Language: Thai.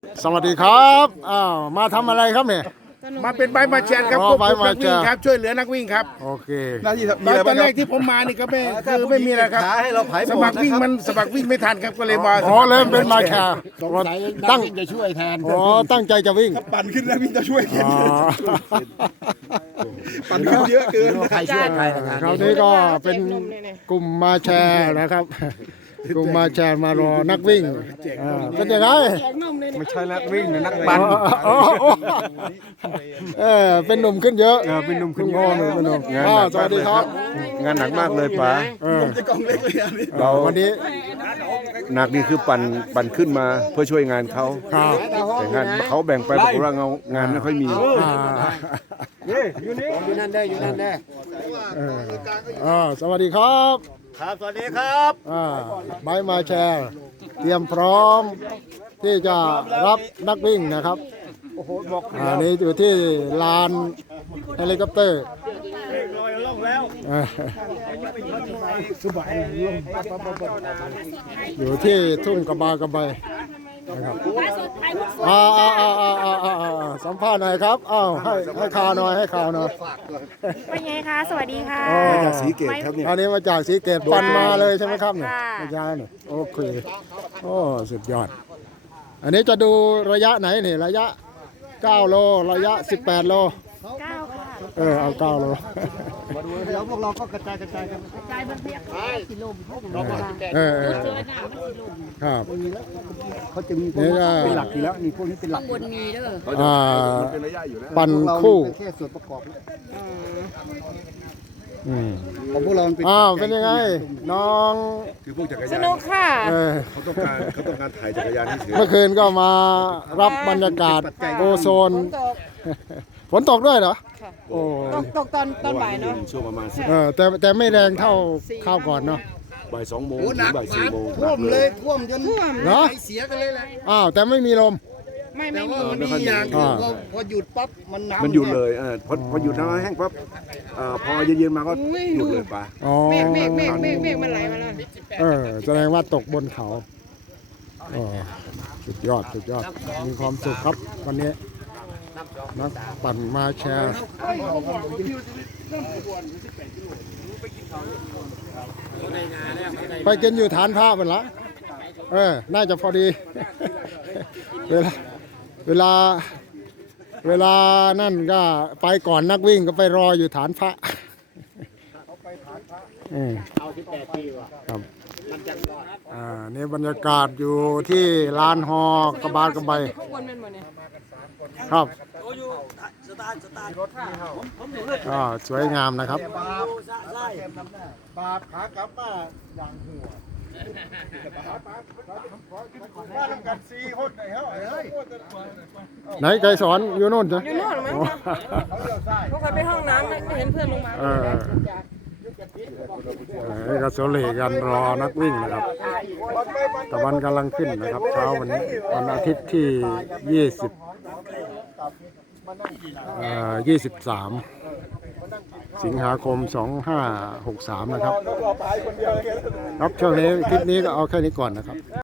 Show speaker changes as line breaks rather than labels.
สวัสดีครับมาทำอะไรครับเนี่ย
มาเป็นใบมาแชร์ครับ
อ๋อ
ควบ
ใบ
คุม
มา
นัก
แช
วิ่ง
ร์
ครับช่วยเหลือนักวิ่งครับ
โอเค
ตอนแรกที่ผมมานี่ก็ไม่มีอะไรครับ
ให้เราไผ่
สมัครวิ่งมันสมัครวิ่งไม่ทันครับก็เลยมา
อ๋อเริ่มเป็นมาแชร์
ตั้งจะช่วยแทน
อ๋อตั้งใจจะวิ่ง
ปั่นขึ้นแล้ววิ่งจะช่วย
อ๋อ
ปั่นขึ้นเยอะเกิน
ใครช่วยใคร
คราวนี้ก็เป็นกลุ่มมาแชร์นะครับ กลุ่มมาแชร์มารอนักวิ่งเป็นยังไง
ไม่ใช่นักวิ่งนะนักปั่น
อ๋อเป็นหนุ่มขึ้นเยอะ
เป็นหนุ่มขึ้น
โง่หนุ่มเป็นหนุ่มสวัสดีครับ
งานหนักมากเลยป๋า
เราวันนี้
หนักนี่คือปั่นขึ้นมาเพื่อช่วยงานเขา
ครับ
แต่งานเขาแบ่งไปปรากฏว่างานไม่ค่อยมี
อยู่นั่นได้อยู่นั่นได้
สวัสดีครับ
ครับสวัสดีครับ
ใบมาแชร์เตรียมพร้อมที่จะรับนักวิ่งนะครับนี่อยู่ที่ลานเฮลิคอปเตอร์อยู่ที่ทุ่งกระบากระใบนะครับสัมภาษณ์หน่อยครับให้ข่าวหน่อยให้ข่าวหน่อย
เป็นไงคะสวัสดีค่ะ
จากสีเกตครับเนี่ย
อันนี้มาจากสีเกตปั่นมาเลยใช่ไหมครับเนี่ย
ค่ะ
ไม่ใช่เนี่ยโอเคโอ้สุดยอด อันนี้จะดูระยะไหนนี่ระยะ9โลระยะ18โล
9ค่ะ
เอา9โล
แล้วพวกเราก็กระจายกัน
กลายเป็นพยักษ์สีลม
ครับ
เขาจะมี
นี่ก็
เป็นหลักอยู่แล้วนี่พวกนี้เป็นหลัก
บนมีเด้อ
ปั่นคู่
แค่ส่วนประกอบ
ของพวกเราเป็นยังไง น้อง
คือพวกจักร
ส
ยาน
นุกค่ะ
เขาต้องการถ่ายจักรยานให้เฉย
เมื่อคืนก็มารับบรรยากาศโอโซน ฝนตกด้วยเหรอโอ้
ตกตอนบ่ายเนาะ
ช่วงประมาณ
แต่ไม่แรงเท่าข้าวก่อนเนาะ
บ่าย2 โมงถึงบ่าย4 โมง
ท่วมเลยท่วมจน
เหรอ
เสียกันเลยแหละ
แต่ไม่มีลม
ไม่
แต่
มี
ว่ามันมีอย่างคือพอหยุดปั๊บมันน้ำ
มันหยุดเลยพอหยุดน้ำแห้งปั๊บพอเย็นๆมาก็หยุดเลยป๋า
อ๋อ
เมฆมันไหลมาแล้ว
แสดงว่าตกบนเขาสุดยอดมีความสุขครับวันนี้นักปั่นมาแชร์ไปกินอยู่ฐานพระเป็นละน่าจะพอดี เวลานั่นก็ไปก่อนนักวิ่งก็ไปรออยู่ฐานพระเอา18 ปีว่ะครับนี่บรรยากาศอยู่ที่ลานฮอกระบาลกระใบครับสวยงามนะครับ
บาปขากลับมาอย่างหัวว่าทำกัน4 คนไหนเฮ้ย
ไหนไกรสอนอยู่โน่นจ้ะ
อยู่โน่นมั้งคะพวกเขาไปห้องน้ำไม่เห็นเพื่อนลงมา
นี่ก็โซเลกันรอนักวิ่งนะครับตะวันกำลังขึ้นนะครับเช้าวันนี้วันอาทิตย์ที่23 สิงหาคม 2563 นะครับครับช่วงนี้คลิปนี้ก็เอาแค่นี้ก่อนนะครับ